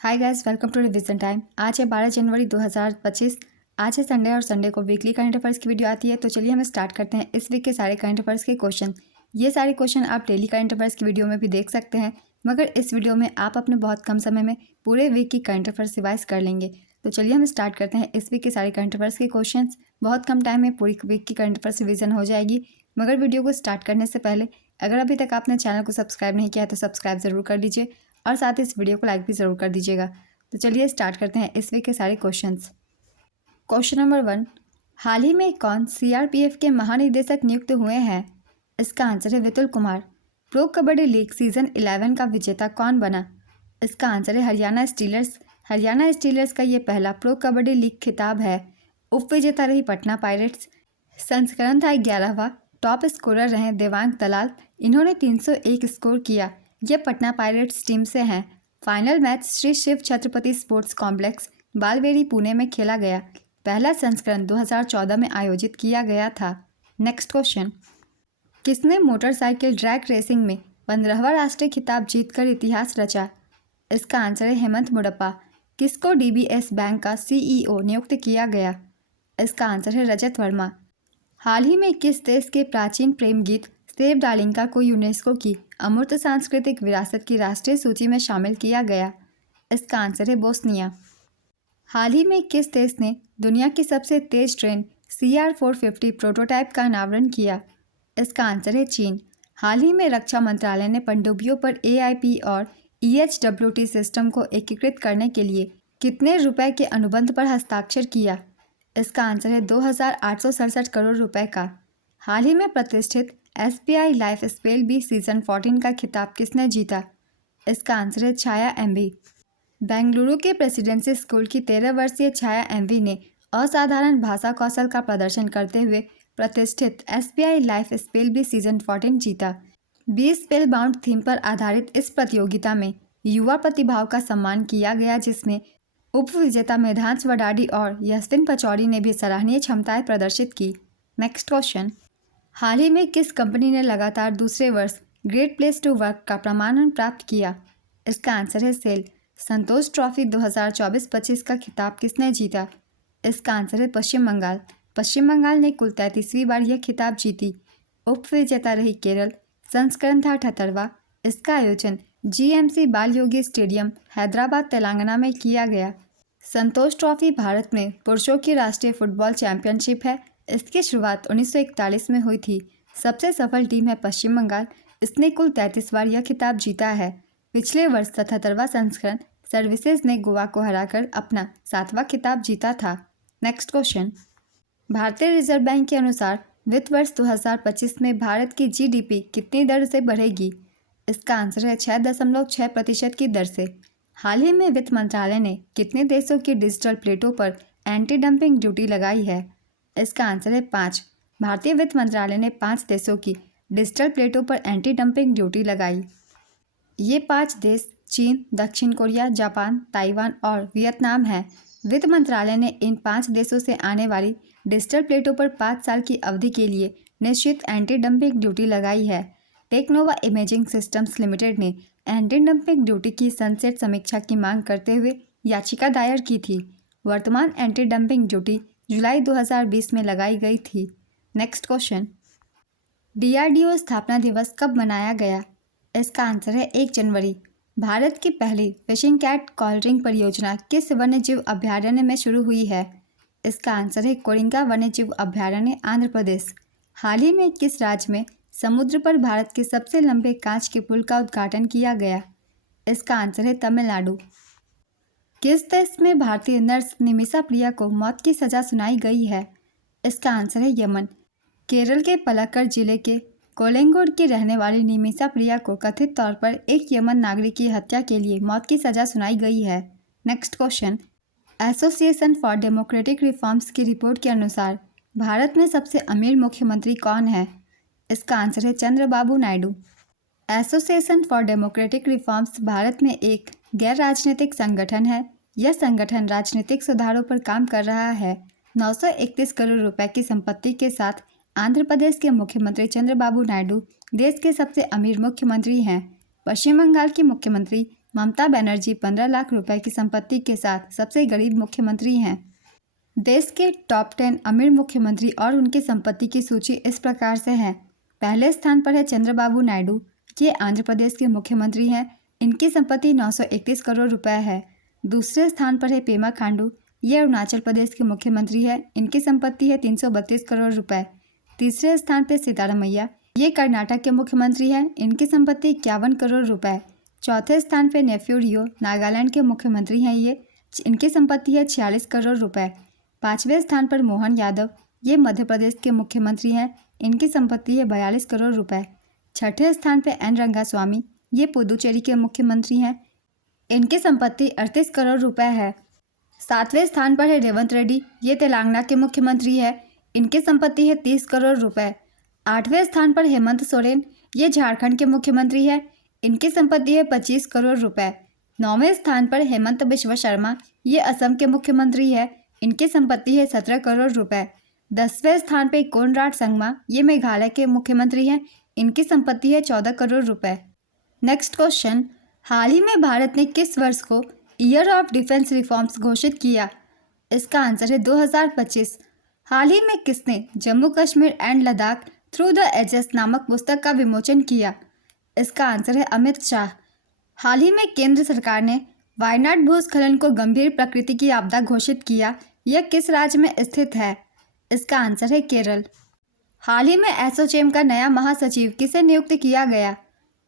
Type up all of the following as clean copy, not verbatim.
Hi guys, welcome to revision time. आज है 12 जनवरी 2025। आज है संडे और संडे को वीकली करंट अफेयर्स की वीडियो आती है। तो चलिए हम स्टार्ट करते हैं इस वीक के सारे करंट अफेयर्स के क्वेश्चन। ये सारे क्वेश्चन आप डेली करंट अफेयर्स की वीडियो में भी देख सकते हैं, मगर इस वीडियो में आप अपने बहुत कम समय में पूरे वीक की करंट अफेयर्स रिवाइज कर लेंगे। तो चलिए हम स्टार्ट करते हैं इस वीक के सारे करंट अफेयर्स के क्वेश्चन। बहुत कम टाइम में पूरी वीक की करंट अफेयर्स रिवीजन हो जाएगी, मगर वीडियो को स्टार्ट करने से पहले अगर अभी तक आपने चैनल को सब्सक्राइब नहीं किया है तो सब्सक्राइब ज़रूर कर लीजिए और साथ ही इस वीडियो को लाइक भी ज़रूर कर दीजिएगा। तो चलिए स्टार्ट करते हैं इस वीक के सारे क्वेश्चंस। क्वेश्चन नंबर 1, हाल ही में कौन सीआरपीएफ के महानिदेशक नियुक्त हुए हैं? इसका आंसर है Vipul Kumar. Pro Kabaddi league season 11 का विजेता कौन बना? इसका आंसर है हरियाणा स्टीलर्स। हरियाणा स्टीलर्स का ये पहला प्रो कबड्डी लीग खिताब है। उप विजेता रही पटना पायरेट्स। संस्करण था 11वां। टॉप स्कोरर रहे देवांग दलाल, इन्होंने 301 स्कोर किया। ये पटना पायरेट्स टीम से हैं। Final match Shri Shiv Chhatrapati sports complex Balewadi Pune में खेला गया। पहला संस्करण 2014 में आयोजित किया गया था। नेक्स्ट क्वेश्चन, किसने मोटरसाइकिल ड्रैग रेसिंग में 15वां राष्ट्रीय खिताब जीतकर इतिहास रचा? इसका आंसर है हेमंत मुड़प्पा। किसको डीबीएस बैंक का सीईओ नियुक्त किया गया? इसका आंसर है रजत वर्मा। हाल ही में किस देश के प्राचीन प्रेम गीत सेव डार्लिंका को यूनेस्को की अमूर्त सांस्कृतिक विरासत की राष्ट्रीय सूची में शामिल किया गया? इसका आंसर है बोस्निया। हाल ही में किस देश ने दुनिया की सबसे तेज ट्रेन CR450 प्रोटोटाइप का अनावरण किया? इसका आंसर है चीन। हाल ही में रक्षा मंत्रालय ने पनडुब्बियों पर AIP और EHWT सिस्टम को एकीकृत करने के लिए कितने रुपए के अनुबंध पर हस्ताक्षर किया? इसका आंसर है 2,867 करोड़ रुपए का। हाल ही में प्रतिष्ठित SBI life spell bee season 14 का खिताब किसने जीता? इसका आंसर है छाया MV। बेंगलुरु के प्रेसिडेंसी स्कूल की 13 वर्षीय छाया MV ने असाधारण भाषा कौशल का प्रदर्शन करते हुए प्रतिष्ठित SBI life spell bee season 14 जीता। बी स्पेल बाउंड थीम पर आधारित इस प्रतियोगिता में युवा प्रतिभाओं का सम्मान किया गया, जिसमें उप विजेता मेधांश वडाडी और यशविन पचौरी ने भी सराहनीय क्षमताएं प्रदर्शित की। नेक्स्ट क्वेश्चन, हाल ही में किस कंपनी ने लगातार दूसरे वर्ष ग्रेट प्लेस टू वर्क का प्रमाणन प्राप्त किया? इसका आंसर है सेल। संतोष ट्रॉफी 2024-25 का खिताब किसने जीता? इसका आंसर है पश्चिम बंगाल। पश्चिम बंगाल ने कुल 33वीं बार यह खिताब जीती। उप विजेता रही केरल। संस्करण था 78वां। इसका आयोजन GMC बाल योगी स्टेडियम हैदराबाद तेलंगाना में किया गया। संतोष ट्रॉफी भारत में पुरुषों की राष्ट्रीय फुटबॉल चैंपियनशिप है। इसकी शुरुआत 1941 में हुई थी। सबसे सफल टीम है पश्चिम बंगाल। इसने कुल 33 बार यह खिताब जीता है। पिछले वर्ष 77वां संस्करण सर्विसेज ने गोवा को हराकर अपना 7वां खिताब जीता था। नेक्स्ट क्वेश्चन, भारतीय रिजर्व बैंक के अनुसार वित्त वर्ष 2025 में भारत की GDP कितनी दर से बढ़ेगी? इसका आंसर है 6.6% की दर से। हाल ही में वित्त मंत्रालय ने कितने देशों की डिजिटल प्लेटों पर एंटी डंपिंग ड्यूटी लगाई है? इसका आंसर है 5। भारतीय वित्त मंत्रालय ने 5 देशों की डिजिटल प्लेटों पर एंटी डंपिंग ड्यूटी लगाई। ये 5 देश चीन, दक्षिण कोरिया, जापान, ताइवान और वियतनाम हैं। वित्त मंत्रालय ने इन 5 देशों से आने वाली डिजिटल प्लेटों पर 5 साल की अवधि के लिए निश्चित एंटी डंपिंग ड्यूटी लगाई है। टेक्नोवा इमेजिंग सिस्टम्स लिमिटेड ने एंटी डंपिंग ड्यूटी की सनसेट समीक्षा की मांग करते हुए याचिका दायर की थी। वर्तमान एंटी डंपिंग ड्यूटी जुलाई 2020 में लगाई गई थी। नेक्स्ट क्वेश्चन, DRDO स्थापना दिवस कब मनाया गया? इसका आंसर है 1 जनवरी। भारत की पहली फिशिंग कैट कॉलरिंग परियोजना किस वन्यजीव अभयारण्य में शुरू हुई है? इसका आंसर है कोरिंगा वन्यजीव अभयारण्य, आंध्र प्रदेश। हाल ही में किस राज्य में समुद्र पर भारत के सबसे लंबे कांच के पुल का उद्घाटन किया गया? इसका आंसर है तमिलनाडु। किस देश में भारतीय नर्स निमिषा प्रिया को मौत की सजा सुनाई गई है? इसका आंसर है यमन। केरल के पलक्कड़ जिले के कोलेंगोड की रहने वाली निमिषा प्रिया को कथित तौर पर एक यमन नागरिक की हत्या के लिए मौत की सजा सुनाई गई है। Next question, association for democratic reforms की रिपोर्ट के अनुसार भारत में सबसे अमीर मुख्यमंत्री कौन है? इसका आंसर है Chandrababu Naidu. Association for democratic reforms Bharat में एक गैर राजनीतिक संगठन है। यह संगठन राजनीतिक सुधारों पर काम कर रहा है। 931 करोड़ रुपए की संपत्ति के साथ आंध्र प्रदेश के मुख्यमंत्री चंद्रबाबू नायडू देश के सबसे अमीर मुख्यमंत्री हैं। पश्चिम बंगाल की मुख्यमंत्री ममता बनर्जी 15 लाख रुपए की संपत्ति के साथ सबसे गरीब मुख्यमंत्री हैं। देश के टॉप 10 अमीर मुख्यमंत्री और उनकी संपत्ति की सूची इस प्रकार से है। पहले स्थान पर है चंद्रबाबू नायडू, ये आंध्र प्रदेश के मुख्यमंत्री हैं। इनकी संपत्ति 931 करोड़ रुपए है। दूसरे स्थान पर है पेमा खांडू, ये अरुणाचल प्रदेश के मुख्यमंत्री है। इनकी संपत्ति है 332 करोड़ रुपए। तीसरे स्थान पर सिद्धारमैया, ये कर्नाटक के मुख्यमंत्री हैं। इनकी संपत्ति 51 करोड़ रुपए। चौथे स्थान पर नेफ्यू रियो, नागालैंड के मुख्यमंत्री हैं ये, इनकी संपत्ति है 46 करोड़ रुपए। पाँचवें स्थान पर मोहन यादव, ये मध्य प्रदेश के मुख्यमंत्री हैं। इनकी संपत्ति है 42 करोड़ रुपए। छठे स्थान पर एन रंगास्वामी, ये पुदुचेरी के मुख्यमंत्री हैं। इनकी संपत्ति 38 करोड़ रुपए है। सातवें स्थान पर है रेवंत रेड्डी, ये तेलंगाना के मुख्यमंत्री हैं। इनकी संपत्ति है 30 करोड़ रुपए। आठवें स्थान पर हेमंत सोरेन, ये झारखंड के मुख्यमंत्री हैं। इनकी संपत्ति है 25 करोड़ रुपए। नौवें स्थान पर हेमंत बिश्वा शर्मा, ये असम के मुख्यमंत्री हैं। इनकी संपत्ति है 17 करोड़ रुपए। 10वें स्थान पर कोनराड संगमा, ये मेघालय के मुख्यमंत्री हैं। इनकी संपत्ति है 14 करोड़ रुपए। नेक्स्ट क्वेश्चन, हाल ही में भारत ने किस वर्ष को ईयर ऑफ डिफेंस रिफॉर्म्स घोषित किया? इसका आंसर है 2025। हाल ही में किसने Jammu Kashmir and Ladakh through the ages नामक पुस्तक का विमोचन किया? इसका आंसर है अमित शाह। हाल ही में केंद्र सरकार ने वायनाड भूस्खलन को गंभीर प्रकृति की आपदा घोषित किया। यह किस राज्य में स्थित है? इसका आंसर है केरल। हाल ही में एसोचैम का नया महासचिव किसे नियुक्त किया गया?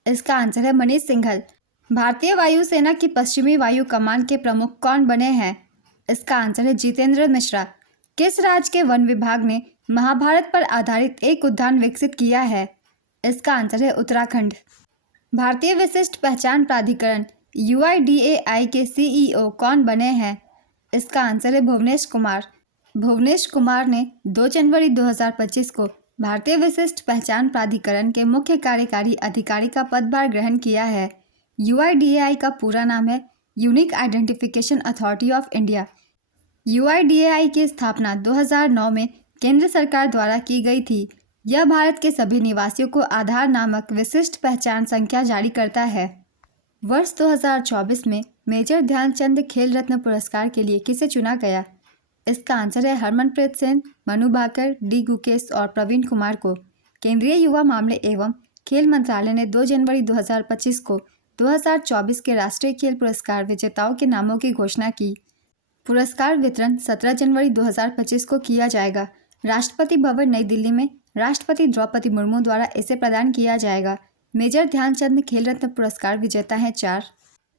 इसका आंसर है मनीष सिंघल। भारतीय वायुसेना की पश्चिमी वायु कमान के प्रमुख कौन बने हैं? इसका आंसर है जितेंद्र मिश्रा। किस राज्य के वन विभाग ने महाभारत पर आधारित एक उद्यान विकसित किया है? इसका आंसर है उत्तराखंड। भारतीय विशिष्ट पहचान प्राधिकरण UIDAI के CEO कौन बने हैं? इसका आंसर है भुवनेश कुमार। भुवनेश कुमार ने 2 जनवरी 2025 को भारतीय विशिष्ट पहचान प्राधिकरण के मुख्य कार्यकारी अधिकारी का पदभार ग्रहण किया है। UIDAI का पूरा नाम है unique identification authority of India. UIDAI की स्थापना 2009 में केंद्र सरकार द्वारा की गई थी। यह भारत के सभी निवासियों को आधार नामक विशिष्ट पहचान संख्या जारी करता है। वर्ष 2024 में मेजर ध्यानचंद खेल रत्न पुरस्कार के लिए किसे चुना गया? इसका आंसर है हरमनप्रीत सिंह, मनु भाकर, डी गुकेश और प्रवीण कुमार को। केंद्रीय युवा मामले एवं खेल मंत्रालय ने 2 जनवरी 2025 को 2024 के राष्ट्रीय खेल पुरस्कार विजेताओं के नामों की घोषणा की। पुरस्कार वितरण 17 जनवरी 2025 को किया जाएगा। राष्ट्रपति भवन नई दिल्ली में राष्ट्रपति द्रौपदी मुर्मू द्वारा इसे प्रदान किया जाएगा। मेजर ध्यानचंद खेल रत्न पुरस्कार विजेता हैं 4।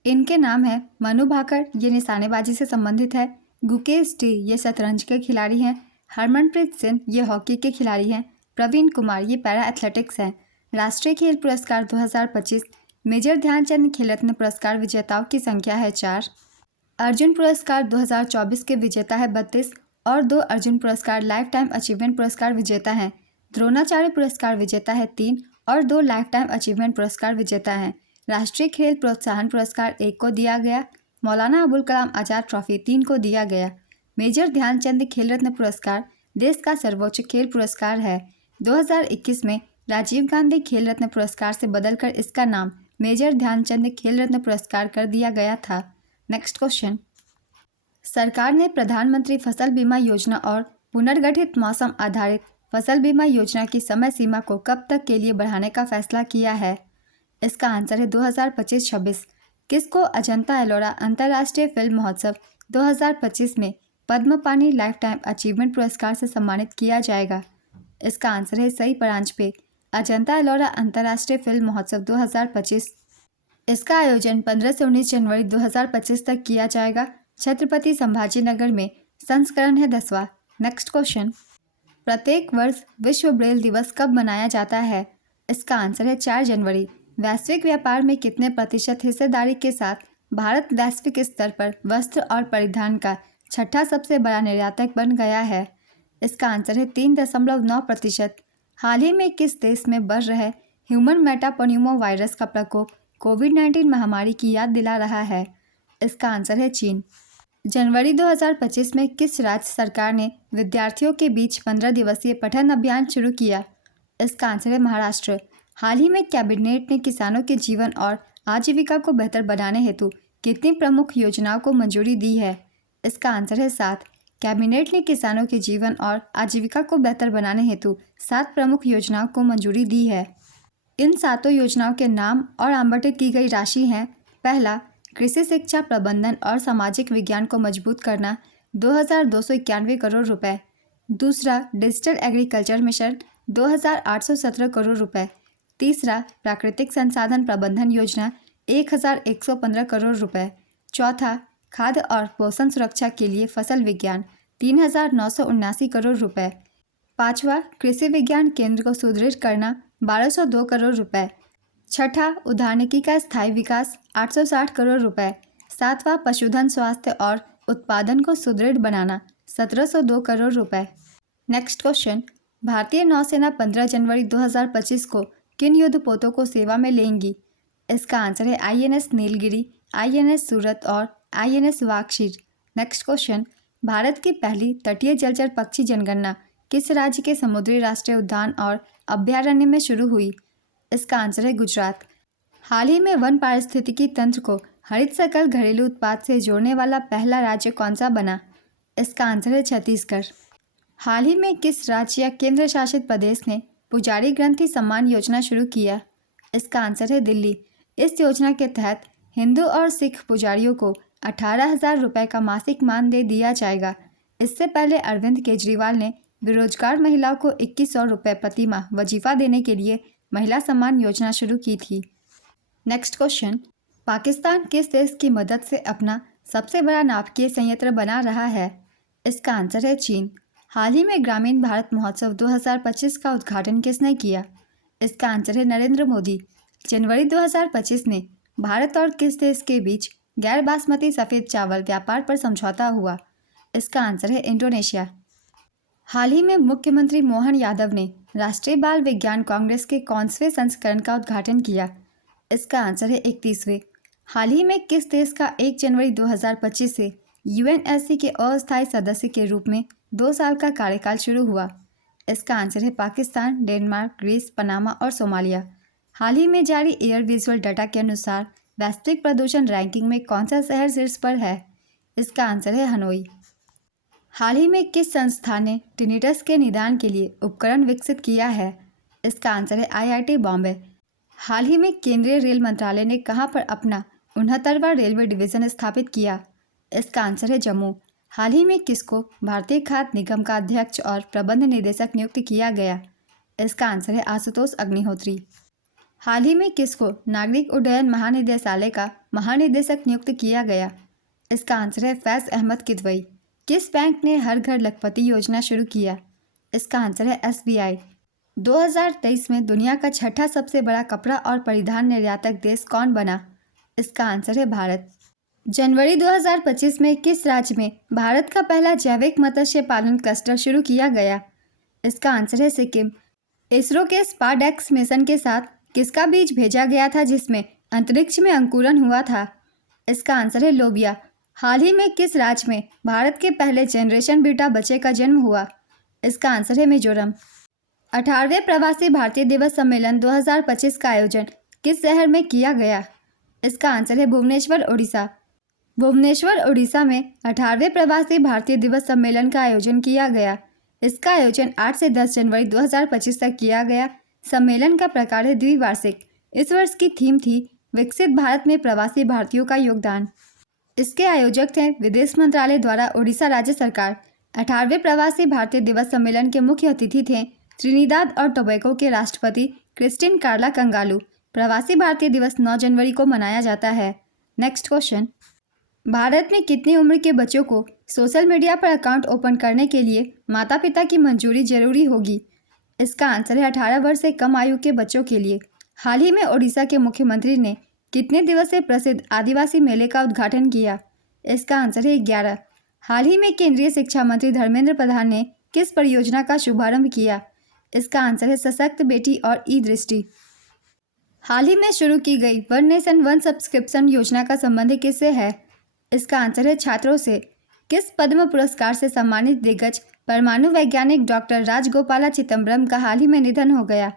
इनके नाम है मनु भाकर, ये निशानेबाजी से संबंधित है। गुकेश टी, ये शतरंज के खिलाड़ी हैं। हरमनप्रीत सिंह, ये हॉकी के खिलाड़ी हैं। प्रवीण कुमार, ये पैरा एथलेटिक्स हैं। राष्ट्रीय खेल पुरस्कार 2025 मेजर ध्यानचंद खेल रत्न पुरस्कार विजेताओं की संख्या है 4। अर्जुन पुरस्कार 2024 के विजेता है 32 और 2 अर्जुन पुरस्कार लाइफ टाइम अचीवमेंट पुरस्कार विजेता हैं। द्रोणाचार्य पुरस्कार विजेता है 3 और 2 लाइफ टाइम अचीवमेंट पुरस्कार विजेता हैं। राष्ट्रीय खेल प्रोत्साहन पुरस्कार 1 को दिया गया। मौलाना अबुल कलाम आज़ाद ट्रॉफी 3 को दिया गया। मेजर ध्यानचंद खेल रत्न पुरस्कार देश का सर्वोच्च खेल पुरस्कार है। 2021 में राजीव गांधी खेल रत्न पुरस्कार से बदलकर इसका नाम मेजर ध्यानचंद खेल रत्न पुरस्कार कर दिया गया था। नेक्स्ट क्वेश्चन, सरकार ने प्रधानमंत्री फसल बीमा योजना और पुनर्गठित मौसम आधारित फसल बीमा योजना की समय सीमा को कब तक के लिए बढ़ाने का फैसला किया है? इसका आंसर है 2025-26। किसको अजंता एलोरा अंतर्राष्ट्रीय फिल्म महोत्सव 2025 में पद्म पानी लाइफ टाइम अचीवमेंट पुरस्कार से सम्मानित किया जाएगा? इसका आंसर है सही परांज पे अजंता एलोरा अंतर्राष्ट्रीय फिल्म महोत्सव 2025। इसका आयोजन 15 से 19 जनवरी 2025 तक किया जाएगा। छत्रपति संभाजीनगर में। संस्करण है 10वां। नेक्स्ट क्वेश्चन, प्रत्येक वर्ष विश्व ब्रेल दिवस कब मनाया जाता है? इसका आंसर है 4 जनवरी। वैश्विक व्यापार में कितने प्रतिशत हिस्सेदारी के साथ भारत वैश्विक स्तर पर वस्त्र और परिधान का 6ठा सबसे बड़ा निर्यातक बन गया है? इसका आंसर है 3.9%। हाल ही में किस देश में बढ़ रहे ह्यूमन मेटापोन्यूमो वायरस का प्रकोप कोविड-19 महामारी की याद दिला रहा है? इसका आंसर है चीन। जनवरी 2025 में किस राज्य सरकार ने विद्यार्थियों के बीच 15 दिवसीय पठन अभियान शुरू किया? इसका आंसर है महाराष्ट्र। हाल ही में कैबिनेट ने किसानों के जीवन और आजीविका को बेहतर बनाने हेतु कितनी प्रमुख योजनाओं को मंजूरी दी है? इसका आंसर है 7। कैबिनेट ने किसानों के जीवन और आजीविका को बेहतर बनाने हेतु 7 प्रमुख योजनाओं को मंजूरी दी है। इन 7 योजनाओं के नाम और आवंटित की गई राशि हैं। पहला, कृषि शिक्षा प्रबंधन और सामाजिक विज्ञान को मजबूत करना 2291 करोड़ रुपए। दूसरा, डिजिटल एग्रीकल्चर मिशन 2817 करोड़ रुपए। तीसरा, प्राकृतिक संसाधन प्रबंधन योजना 1115 करोड़ रुपए। चौथा, खाद्य और पोषण सुरक्षा के लिए फसल विज्ञान 3979 करोड़ रुपए। पांचवा, कृषि विज्ञान केंद्र को सुदृढ़ करना 1202 करोड़ रुपए। छठा, उद्यानिकी का स्थायी विकास 860 करोड़ रुपए। सातवां, पशुधन स्वास्थ्य और उत्पादन को सुदृढ़ बनाना 1702 करोड़ रुपए। नेक्स्ट क्वेश्चन, भारतीय नौसेना 15 जनवरी 2025 को किन युद्धपोतों को सेवा में लेंगी? इसका आंसर है INS नीलगिरी, INS सूरत और INS वाक्षीर। नेक्स्ट क्वेश्चन, भारत की पहली तटीय जलचर पक्षी जनगणना किस राज्य के समुद्री राष्ट्रीय उद्यान और अभयारण्य में शुरू हुई? इसका आंसर है गुजरात। हाल ही में वन पारिस्थितिकी तंत्र को हरित सकल घरेलू उत्पाद से जोड़ने वाला पहला राज्य कौन सा बना? इसका आंसर है छत्तीसगढ़। हाल ही में किस राज्य या केंद्र शासित प्रदेश ने पुजारी ग्रंथि सम्मान योजना शुरू किया? इसका आंसर है दिल्ली। इस योजना के तहत हिंदू और सिख पुजारियों को 18,000 रुपये का मासिक मानदेय दिया जाएगा। इससे पहले अरविंद केजरीवाल ने बेरोजगार महिलाओं को 2100 रुपये प्रति माह वजीफा देने के लिए महिला सम्मान योजना शुरू की थी। नेक्स्ट क्वेश्चन, पाकिस्तान किस देश की मदद से अपना सबसे बड़ा नाभिकीय संयंत्र बना रहा है? इसका आंसर है चीन। हाल ही में ग्रामीण भारत महोत्सव 2025 का उद्घाटन किसने किया? इसका आंसर है नरेंद्र मोदी। जनवरी 2025 में भारत और किस देश के बीच गैर बासमती सफ़ेद चावल व्यापार पर समझौता हुआ? इसका आंसर है इंडोनेशिया। हाल ही में मुख्यमंत्री मोहन यादव ने राष्ट्रीय बाल विज्ञान कांग्रेस के कौनसवें संस्करण का उद्घाटन किया? इसका आंसर है 31वें। हाल ही में किस देश का 1 जनवरी 2025 से UNSC के अस्थायी सदस्य के रूप में 2 साल का कार्यकाल शुरू हुआ? इसका आंसर है पाकिस्तान, डेनमार्क, ग्रीस, पनामा और सोमालिया। हाल ही में जारी एयर विजुअल डाटा के अनुसार वैश्विक प्रदूषण रैंकिंग में कौन सा शहर शीर्ष पर है? इसका आंसर है हनोई। हाल ही में किस संस्था ने टिनिटस के निदान के लिए उपकरण विकसित किया है? इसका आंसर है IIT बॉम्बे। हाल ही में केंद्रीय रेल मंत्रालय ने कहां पर अपना 69वां रेलवे डिवीज़न स्थापित किया? इसका आंसर है जम्मू। हाल ही में किसको भारतीय खाद्य निगम का अध्यक्ष और प्रबंध निदेशक नियुक्त किया गया? इसका आंसर है आशुतोष अग्निहोत्री। हाल ही में किसको नागरिक उड्डयन महानिदेशालय का महानिदेशक नियुक्त किया गया? इसका आंसर है फैज़ अहमद किदवई। किस बैंक ने हर घर लखपति योजना शुरू किया? इसका आंसर है SBI। 2023 में दुनिया का छठा सबसे बड़ा कपड़ा और परिधान निर्यातक देश कौन बना? इसका आंसर है भारत। जनवरी 2025 में किस राज्य में भारत का पहला जैविक मत्स्य पालन क्लस्टर शुरू किया गया? इसका आंसर है सिक्किम। इसरो के स्पारडेक्स मिशन के साथ किसका बीज भेजा गया था जिसमें अंतरिक्ष में अंकुरन हुआ था? इसका आंसर है लोबिया। हाल ही में किस राज्य में भारत के पहले जनरेशन बीटा बच्चे का जन्म हुआ? इसका आंसर है मिजोरम। 18वें प्रवासी भारतीय दिवस सम्मेलन 2025 का आयोजन किस शहर में किया गया? इसका आंसर है भुवनेश्वर, उड़ीसा। भुवनेश्वर, उड़ीसा में 18वें प्रवासी भारतीय दिवस सम्मेलन का आयोजन किया गया। इसका आयोजन 8 से 10 जनवरी 2025 तक किया गया। सम्मेलन का प्रकार है द्विवार्षिक। इस वर्ष की थीम थी विकसित भारत में प्रवासी भारतीयों का योगदान। इसके आयोजक थे विदेश मंत्रालय द्वारा उड़ीसा राज्य सरकार। 18वें प्रवासी भारतीय दिवस सम्मेलन के मुख्य अतिथि थे त्रिनिदाद और टोबैगो के राष्ट्रपति क्रिस्टिन कार्ला कंगालू। प्रवासी भारतीय दिवस 9 जनवरी को मनाया जाता है। नेक्स्ट क्वेश्चन, भारत में कितनी उम्र के बच्चों को सोशल मीडिया पर अकाउंट ओपन करने के लिए माता पिता की मंजूरी जरूरी होगी? इसका आंसर है 18 वर्ष से कम आयु के बच्चों के लिए। हाल ही में ओडिशा के मुख्यमंत्री ने कितने दिवसीय प्रसिद्ध आदिवासी मेले का उद्घाटन किया? इसका आंसर है 11। हाल ही में केंद्रीय शिक्षा मंत्री धर्मेंद्र प्रधान ने किस परियोजना का शुभारंभ किया? इसका आंसर है सशक्त बेटी और ई-दृष्टि। हाल ही में शुरू की गई वन नेशन वन सब्सक्रिप्शन योजना का संबंध किससे है? इसका आंसर है छात्रों से। किस पद्म पुरस्कार से सम्मानित दिग्गज परमाणु वैज्ञानिक डॉक्टर राजगोपाला चिदम्बरम का हाल ही में निधन हो गया?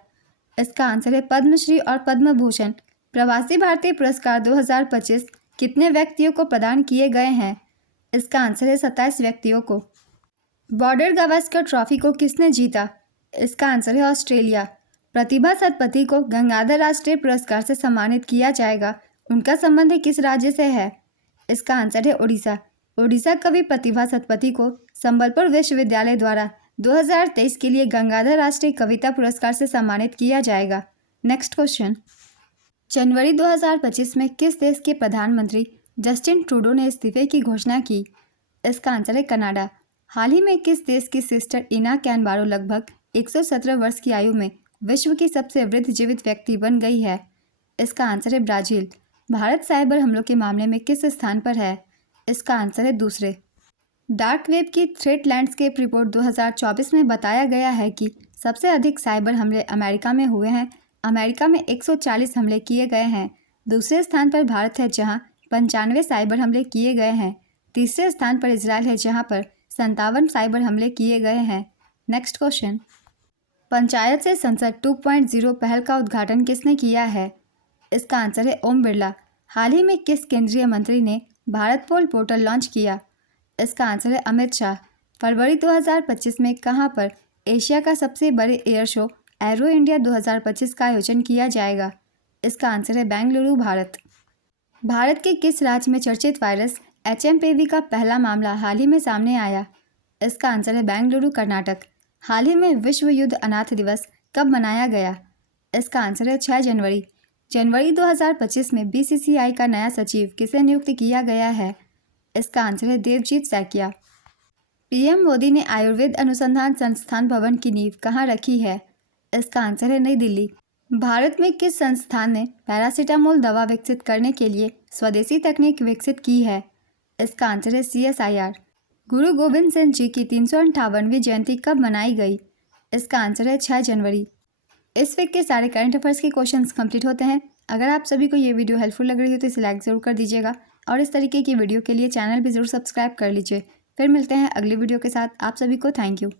इसका आंसर है पद्मश्री और पद्म भूषण। प्रवासी भारतीय पुरस्कार 2025 कितने व्यक्तियों को प्रदान किए गए हैं? इसका आंसर है 27 व्यक्तियों को। बॉर्डर गावस्कर ट्रॉफी को किसने जीता? इसका आंसर है ऑस्ट्रेलिया। प्रतिभा सतपथी को गंगाधर राष्ट्रीय पुरस्कार से सम्मानित किया जाएगा। उनका संबंध किस राज्य से है? इसका आंसर है उड़ीसा। उड़ीसा कवि प्रतिभा सतपथी को संबलपुर विश्वविद्यालय द्वारा 2023 के लिए गंगाधर राष्ट्रीय कविता पुरस्कार से सम्मानित किया जाएगा। नेक्स्ट क्वेश्चन, जनवरी 2025 में किस देश के प्रधानमंत्री जस्टिन ट्रूडो ने इस्तीफे की घोषणा की? इसका आंसर है कनाडा। हाल ही में किस देश की सिस्टर इना कैनबारो लगभग 117 वर्ष की आयु में विश्व की सबसे वृद्ध जीवित व्यक्ति बन गई है? इसका आंसर है ब्राजील। भारत साइबर हमलों के मामले में किस स्थान पर है? इसका आंसर है दूसरे। डार्क वेब की थ्रेट लैंडस्केप रिपोर्ट 2024 में बताया गया है कि सबसे अधिक साइबर हमले अमेरिका में हुए हैं। अमेरिका में 140 हमले किए गए हैं। दूसरे स्थान पर भारत है जहां 95 साइबर हमले किए गए हैं। तीसरे स्थान पर इजराइल है जहां पर 57 साइबर हमले किए गए हैं। नेक्स्ट क्वेश्चन, पंचायत से संसद 2.0 पहल का उद्घाटन किसने किया है? इसका आंसर है ओम बिरला। हाल ही में किस केंद्रीय मंत्री ने भारत पोल पोर्टल लॉन्च किया? इसका आंसर है अमित शाह। फरवरी 2025 में कहां पर एशिया का सबसे बड़े एयर शो एरो इंडिया 2025 का आयोजन किया जाएगा? इसका आंसर है बेंगलुरु, भारत। भारत के किस राज्य में चर्चित वायरस HMPV का पहला मामला हाल ही में सामने आया? इसका आंसर है बेंगलुरु, कर्नाटक। हाल ही में विश्व युद्ध अनाथ दिवस कब मनाया गया? इसका आंसर है 6 जनवरी। जनवरी 2025 में BCCI का नया सचिव किसे नियुक्त किया गया है? इसका आंसर है देवजीत सैकिया। PM मोदी ने आयुर्वेद अनुसंधान संस्थान भवन की नींव कहाँ रखी है? इसका आंसर है नई दिल्ली। भारत में किस संस्थान ने पैरासीटामोल दवा विकसित करने के लिए स्वदेशी तकनीक विकसित की है? इसका आंसर है CSIR। गुरु गोविंद सिंह जी की 358वीं जयंती कब मनाई गई? इसका आंसर है 6 जनवरी। इस वीक के सारे करंट अफेयर्स के क्वेश्चंस कंप्लीट होते हैं। अगर आप सभी को ये वीडियो हेल्पफुल लग रही हो तो इसे लाइक ज़रूर कर दीजिएगा और इस तरीके की वीडियो के लिए चैनल भी ज़रूर सब्सक्राइब कर लीजिए। फिर मिलते हैं अगली वीडियो के साथ। आप सभी को थैंक यू।